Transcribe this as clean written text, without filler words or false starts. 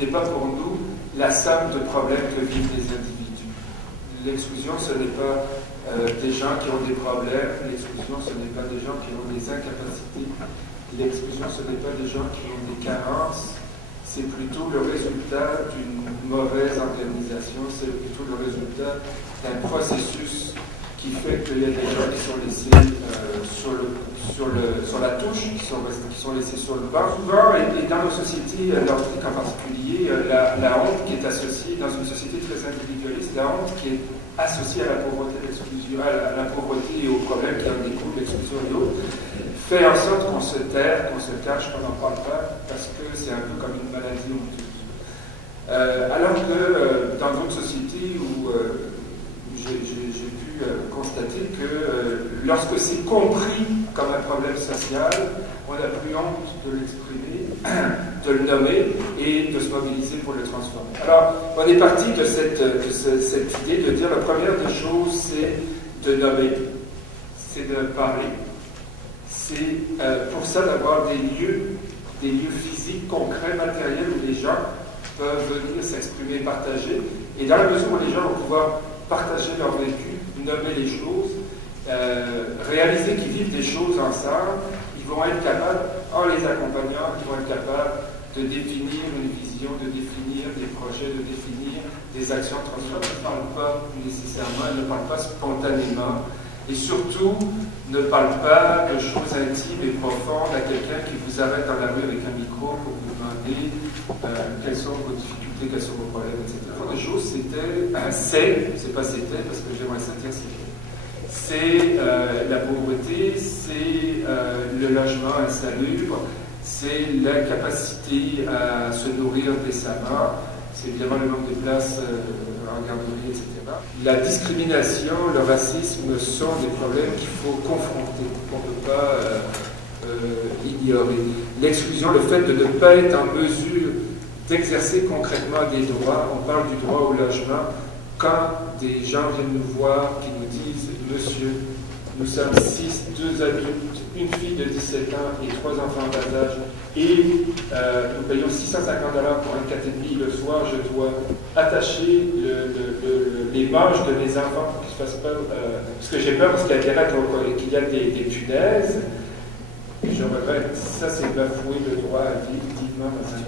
n'est pas pour nous la somme de problèmes que vivent les individus. L'exclusion, ce n'est pas des gens qui ont des problèmes, l'exclusion, ce n'est pas des gens qui ont des incapacités, l'exclusion, ce n'est pas des gens qui ont des carences, c'est plutôt le résultat d'une mauvaise organisation, c'est plutôt le résultat d'un processus qui fait qu'il y a des gens qui sont laissés sur la touche, qui sont laissés sur le banc. Souvent, et dans nos sociétés nordiques en particulier, la honte qui est associée, dans une société très individualiste, la honte qui est associée à la pauvreté, à la pauvreté et aux problèmes qui en découlent, l'exclusion et autres, fait en sorte qu'on se terre, qu'on se cache, qu'on n'en parle pas, parce que c'est un peu comme une maladie honteuse. Alors que dans d'autres sociétés où j'ai pu constater que lorsque c'est compris comme un problème social, on n'a plus honte de l'exprimer, de le nommer et de se mobiliser pour le transformer. Alors, on est parti de cette idée de dire la première des choses, c'est de nommer, c'est de parler. C'est pour ça d'avoir des lieux physiques, concrets, matériels où les gens peuvent venir s'exprimer, partager. Et dans la mesure où les gens vont pouvoir partager leur vécu, nommer les choses, réaliser qu'ils vivent des choses ensemble, ils vont être capables, en les accompagnant, ils vont être capables de définir une vision, de définir des projets, de définir des actions transformantes. Ils ne parlent pas nécessairement, ils ne parlent pas spontanément, et surtout ne parlent pas de choses intimes et profondes à quelqu'un qui vous arrête dans la rue avec un micro pour vous demander quelles sont vos difficultés, quels sont vos problèmes, etc. Des choses, c'est pas c'était, parce que j'aimerais ça dire c'est la pauvreté, c'est le logement insalubre, c'est l'incapacité à se nourrir décemment, c'est évidemment le manque de places en garderie, etc. La discrimination, le racisme sont des problèmes qu'il faut confronter, qu'on ne peut pas ignorer. L'exclusion, le fait de ne pas être en mesure d'exercer concrètement des droits, on parle du droit au logement, quand des gens viennent nous voir qui nous disent « Monsieur, nous sommes 6, 2 adultes, une fille de 17 ans et 3 enfants en bas âge, et nous payons 650 $, pour un 4,5 le soir, je dois attacher les manches de mes enfants pour qu'ils ne se fassent pas... parce que j'ai peur, parce qu'il y a des punaises. » Je regrette, ça c'est bafouer le droit à vivre dignement dans un